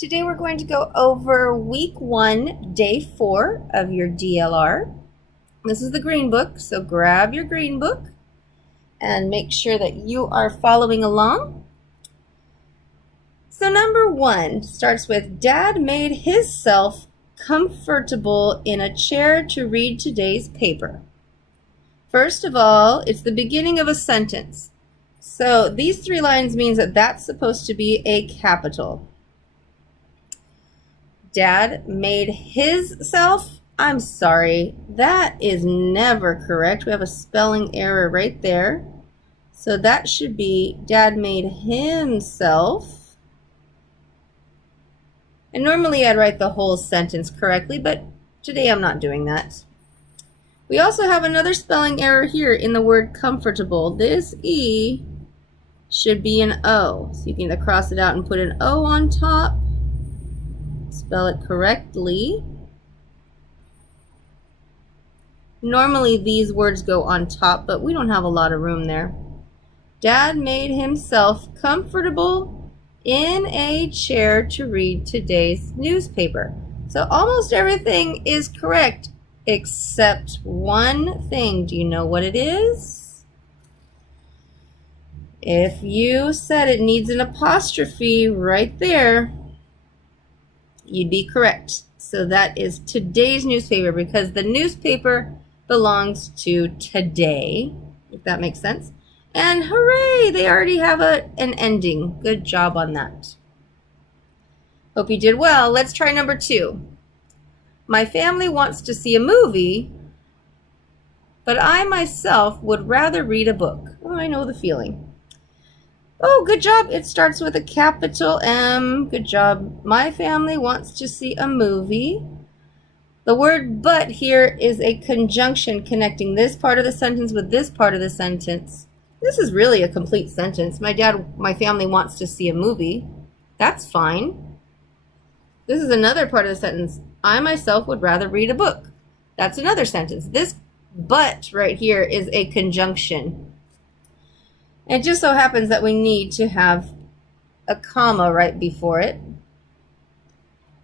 Today we're going to go over week 1, day 4 of your DLR. This is the green book, so grab your green book and make sure that you are following along. So number 1 starts with, Dad made himself comfortable in a chair to read today's paper. First of all, it's the beginning of a sentence. So these 3 lines means that that's supposed to be a capital. Dad made himself. I'm sorry, that is never correct. We have a spelling error right there. So that should be Dad made himself. And normally I'd write the whole sentence correctly, but today I'm not doing that. We also have another spelling error here in the word comfortable. This E should be an O. So you can either cross it out and put an O on top. Spell it correctly. Normally these words go on top, but we don't have a lot of room there. Dad made himself comfortable in a chair to read today's newspaper. So almost everything is correct except one thing. Do you know what it is? If you said it needs an apostrophe right there, you'd be correct. So that is today's newspaper because the newspaper belongs to today, if that makes sense. And hooray, they already have an ending. Good job on that. Hope you did well. Let's try number 2. My family wants to see a movie, but I myself would rather read a book. Oh, I know the feeling. Oh, good job. It starts with a capital M. Good job. My family wants to see a movie. The word but here is a conjunction connecting this part of the sentence with this part of the sentence. This is really a complete sentence. My family wants to see a movie. That's fine. This is another part of the sentence. I myself would rather read a book. That's another sentence. This but right here is a conjunction. It just so happens that we need to have a comma right before it.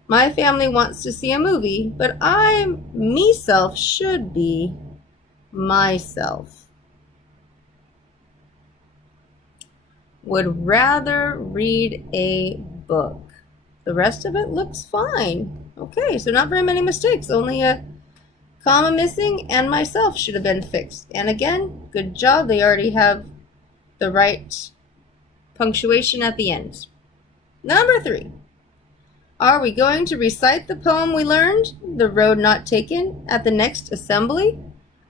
My family wants to see a movie, but myself should be myself. Would rather read a book. The rest of it looks fine. Okay, so not very many mistakes, only a comma missing, and myself should have been fixed. And again, good job, they already have the right punctuation at the end. Number 3. Are we going to recite the poem we learned, The Road Not Taken, at the next assembly?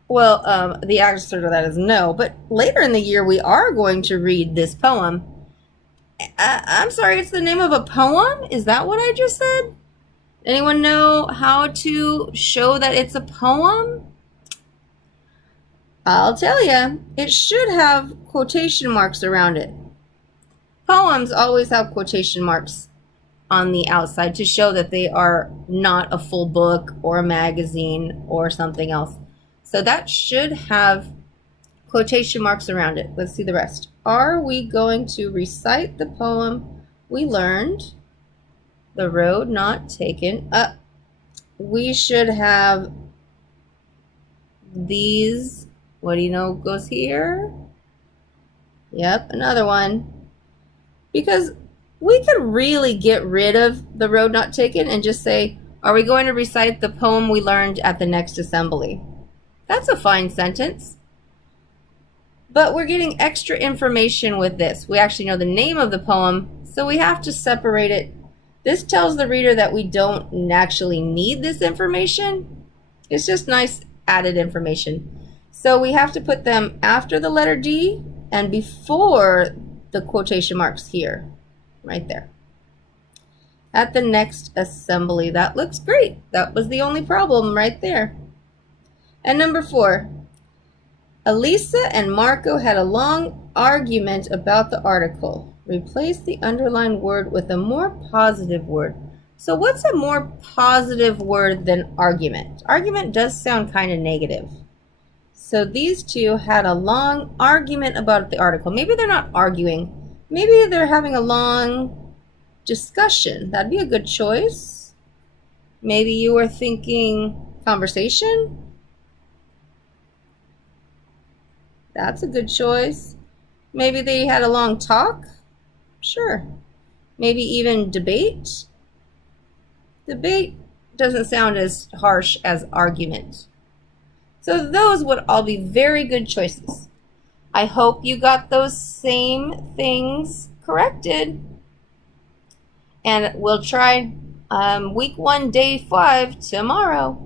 Well, the answer to that is no, but later in the year we are going to read this poem. I'm sorry, it's the name of a poem? Is that what I just said? Anyone know how to show that it's a poem? I'll tell you, it should have quotation marks around it. Poems always have quotation marks on the outside to show that they are not a full book or a magazine or something else. So that should have quotation marks around it. Let's see the rest. Are we going to recite the poem we learned, The Road Not Taken? We should have these. What do you know goes here? Yep, another one. Because we could really get rid of The Road Not Taken and just say, are we going to recite the poem we learned at the next assembly? That's a fine sentence. But we're getting extra information with this. We actually know the name of the poem, so we have to separate it. This tells the reader that we don't actually need this information. It's just nice added information. So we have to put them after the letter D and before the quotation marks here, right there. At the next assembly. That looks great. That was the only problem right there. And number 4, Elisa and Marco had a long argument about the article. Replace the underlined word with a more positive word. So what's a more positive word than argument? Argument does sound kind of negative. So these two had a long argument about the article. Maybe they're not arguing. Maybe they're having a long discussion. That'd be a good choice. Maybe you were thinking conversation. That's a good choice. Maybe they had a long talk. Sure. Maybe even debate. Debate doesn't sound as harsh as argument. So those would all be very good choices. I hope you got those same things corrected. And we'll try week 1, day 5 tomorrow.